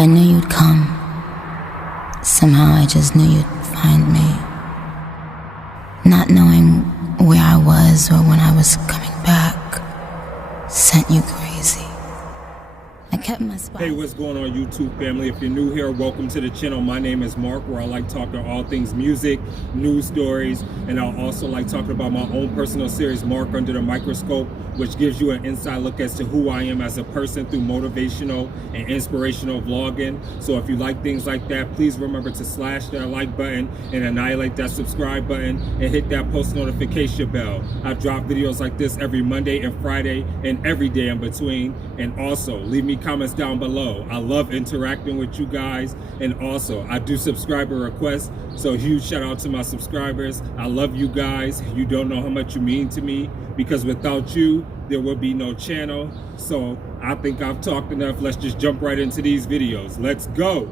I knew you'd come. Somehow I just knew you'd find me. Not knowing where I was or when I was coming back sent you crazy. I kept my spot. Hey, what's going on, YouTube family? If you're new here, welcome to the channel. My name is Mark, where I like talking all things music, news stories, and I also like talking about my own personal series, Mark Under the Microscope, which gives you an inside look as to who I am as a person through motivational and inspirational vlogging. So if you like things like that, please remember to slash that like button and annihilate that subscribe button and hit that post notification bell. I drop videos like this every Monday and Friday and every day in between. And also leave me comments down below. I love interacting with you guys, and also I do subscriber requests, so huge shout out to my subscribers. I love you guys. You don't know how much you mean to me, because without you there would be no channel. So I think I've talked enough. Let's just jump right into these videos. Let's go.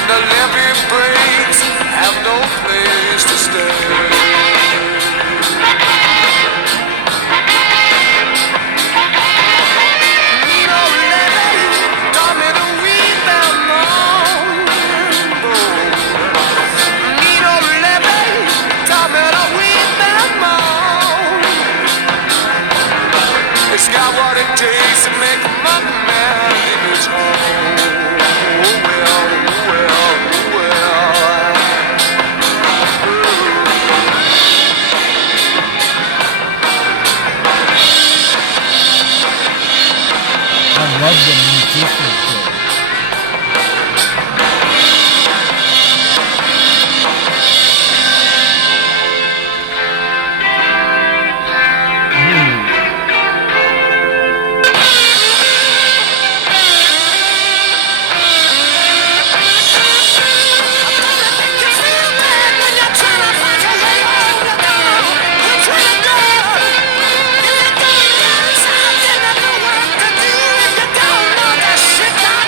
The levee breaks, have no place to stay. No levee, taught me to weep and mourn. No levee, taught me to weep and mourn. It's got what it takes to make a mountain man leave his home. I love the new t-shirt. Shit down.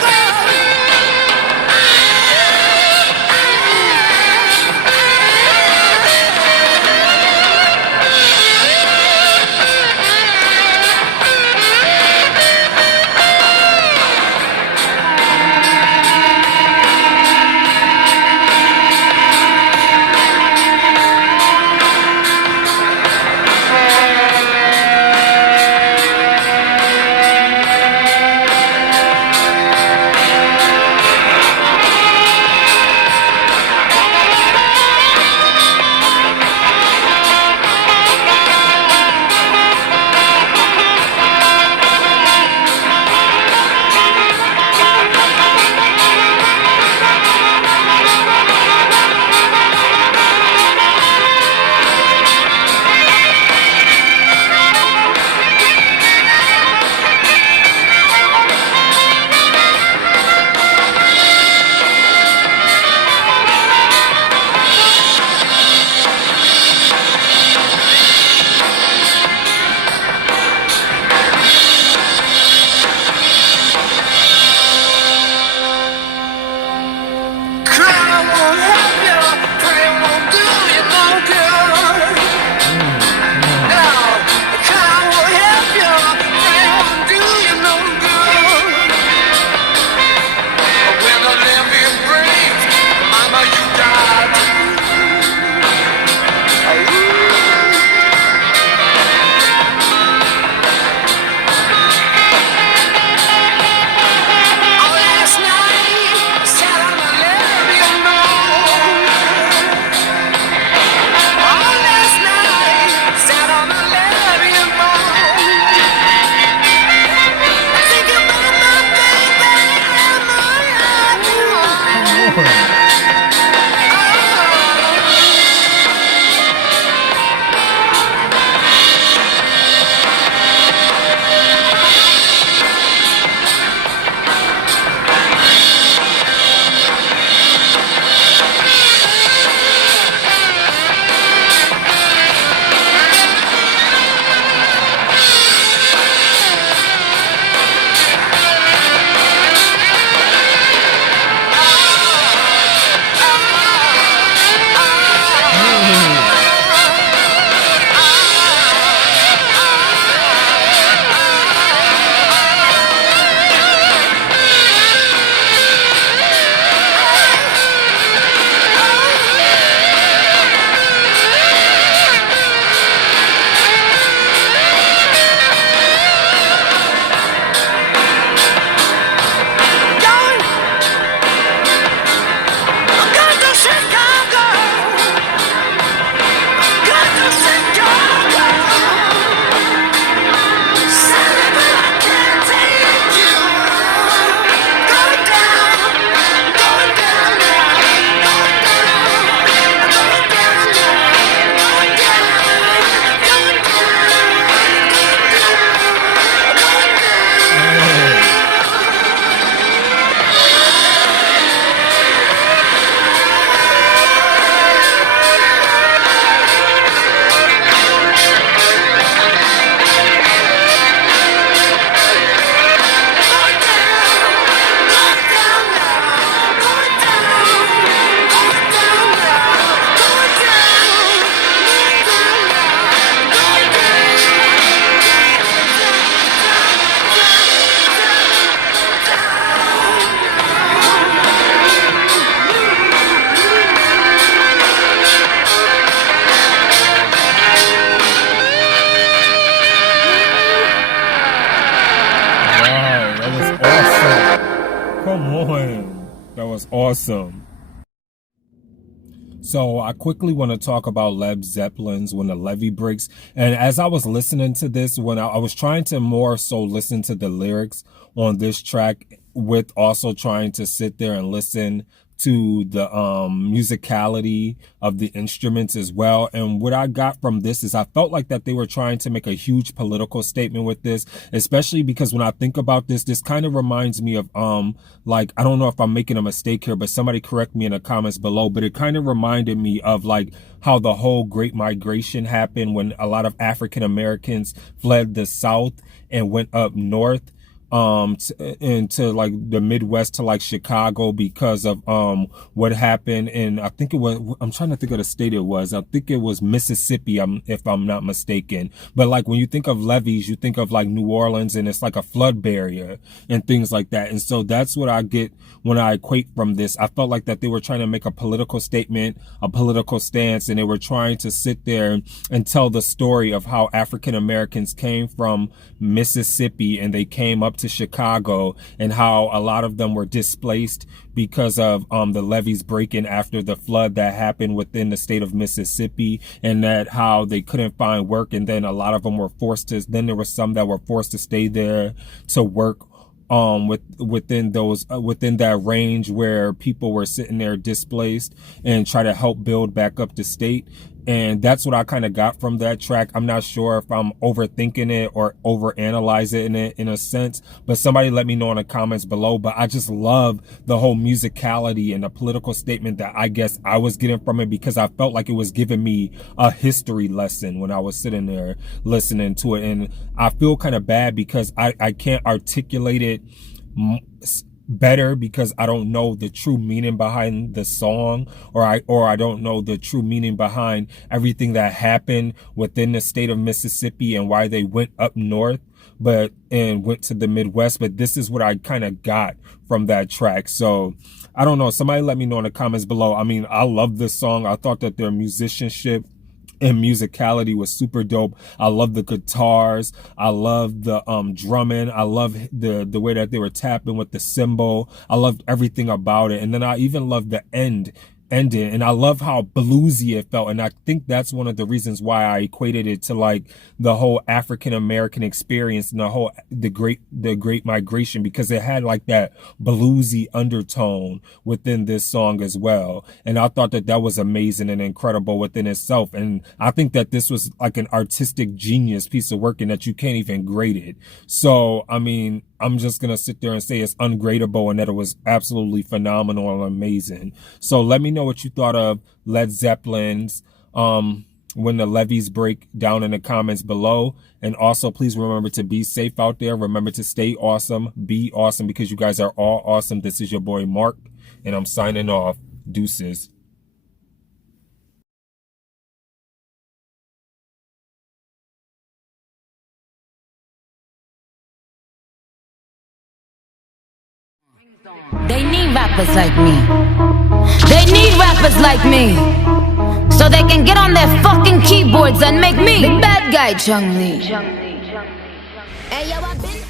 was awesome. So I quickly want to talk about Led Zeppelin's When the Levee Breaks. And as I was listening to this, when I was trying to more so listen to the lyrics on this track, with also trying to sit there and listen to the musicality of the instruments as well. And what I got from this is I felt like that they were trying to make a huge political statement with this, especially because when I think about this kind of reminds me of like, I don't know if I'm making a mistake here, but somebody correct me in the comments below, but it kind of reminded me of like how the whole Great Migration happened when a lot of African Americans fled the South and went up north into like the Midwest to like Chicago because of what happened in, I think it was, I'm trying to think of the state it was, I think it was Mississippi, if I'm not mistaken. But like when you think of levees, you think of like New Orleans, and it's like a flood barrier and things like that. And so that's what I get when I equate from this. I felt like that they were trying to make a political statement, a political stance, and they were trying to sit there and tell the story of how African Americans came from Mississippi and they came up to Chicago, and how a lot of them were displaced because of the levees breaking after the flood that happened within the state of Mississippi, and that how they couldn't find work, and then a lot of them were forced to, then there were some that were forced to stay there to work within that range where people were sitting there displaced, and try to help build back up the state. And that's what I kind of got from that track. I'm not sure if I'm overthinking it or overanalyzing it in a sense, but somebody let me know in the comments below. But I just love the whole musicality and the political statement that I guess I was getting from it, because I felt like it was giving me a history lesson when I was sitting there listening to it. And I feel kind of bad because I can't articulate it better because I don't know the true meaning behind the song, or I don't know the true meaning behind everything that happened within the state of Mississippi and why they went up north and went to the Midwest. But this is what I kind of got from that track. So I don't know, somebody let me know in the comments below. I mean, I love this song. I thought that their musicianship and musicality was super dope. I love the guitars. I love the drumming. I love the way that they were tapping with the cymbal. I loved everything about it. And then I even loved the ending, and I love how bluesy it felt. And I think that's one of the reasons why I equated it to like the whole African American experience and the great migration, because it had like that bluesy undertone within this song as well. And I thought that was amazing and incredible within itself. And I think that this was like an artistic genius piece of work, and that you can't even grade it. So I mean, I'm just gonna sit there and say it's ungradable, and that it was absolutely phenomenal and amazing. So let me know what you thought of Led Zeppelin's When the Levees Break down in the comments below. And also, please remember to be safe out there. Remember to stay awesome, be awesome, because you guys are all awesome. This is your boy Mark, and I'm signing off. Deuces. They need rappers like me. They need rappers like me, so they can get on their fucking keyboards and make me the bad guy, Chung Lee. Hey, yo, I've been